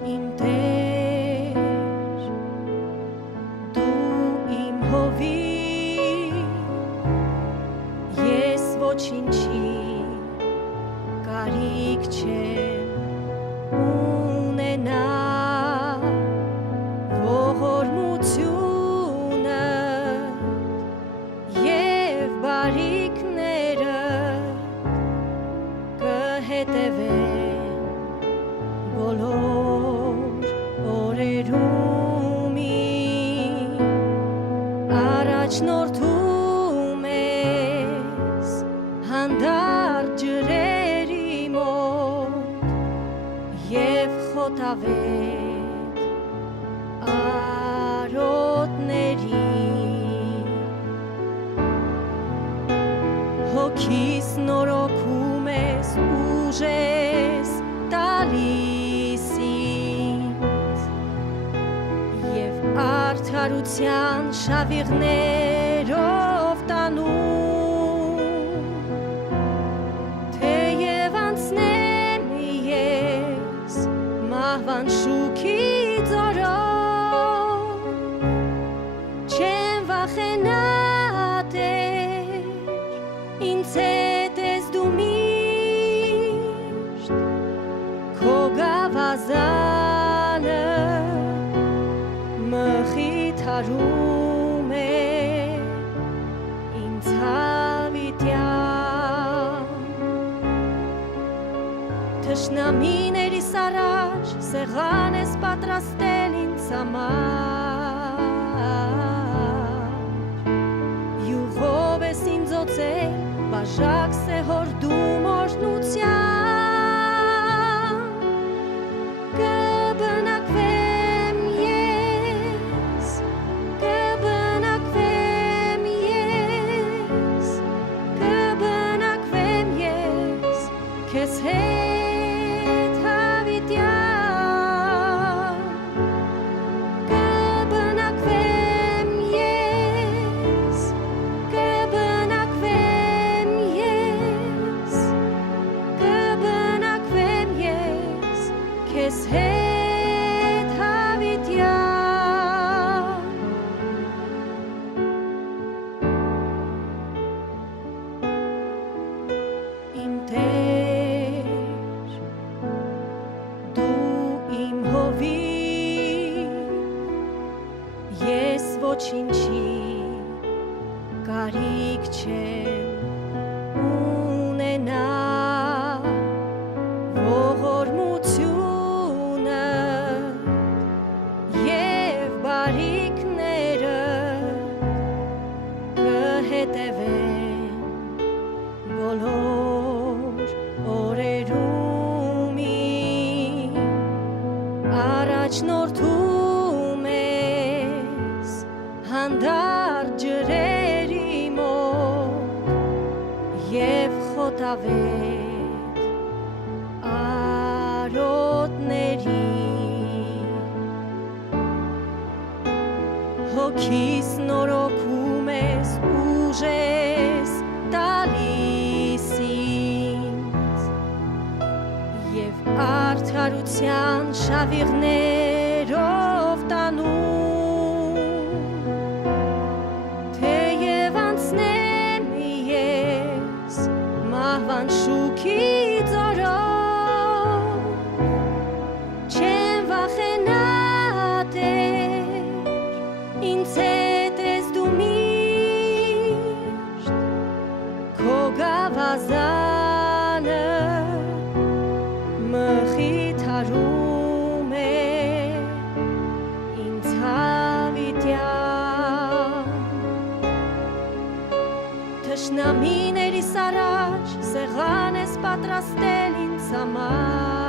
Իմ Տեր, դու իմ հովիվ, ես ոչինչի կարիք չեմ ունենալ, ողորմությունը և բարիքները կհետևեն բոլոր օրերում իմ, առաջնորդում ես հանդարտ ջրերի մոտ և խոտավետ արոտների, հոգիս նորոգում ես, ուժ ես տալիս ինձ և արդարության շավիղներով տանում, թեև անցնեմ ես մահվան շուքի ձորով, չեմ վախենա Տեր, ինձ հետ ես դու միշտ, քո գավազանը մխիթարում է ինձ հավիտյան, թշնամիներիս առաջ սեղան ես պատրաստել ինձ համար, յուղով ես ինձ օծել, բաժակ սեհորդում օրհնության, կբնակվեմ ես, կբնակվեմ ես, կբնակվեմ ես, քեզ հետ հավիտյան, կբնակվեմ ես, կբնակվեմ ես, կբնակվեմ ես, քեզ հետ հավիտյան, իմ Տեր, դու իմ հովիվ, ես ոչինչի կարիք չեմ ունենալ, ողորմությունը և բարիքները կհետևեն բոլոր օրերում իմ, առաջնորդում ես հանդարտ ջրերի մոտ և խոտավետ արոտների, հոգիս նորոգում ես, ուժ ես տալիս ինձ և արդարության շավիղներով տանում, թեև անցնեմ ես մահվան շուքի ձորով, չեմ վախենա Տեր, ինձ հետ ես դու միշտ, քո գավազանը մխիթարում է ինձ հավիտյան, թշնամիներիս առաջ սեղան ես պատրաստել ինձ համար,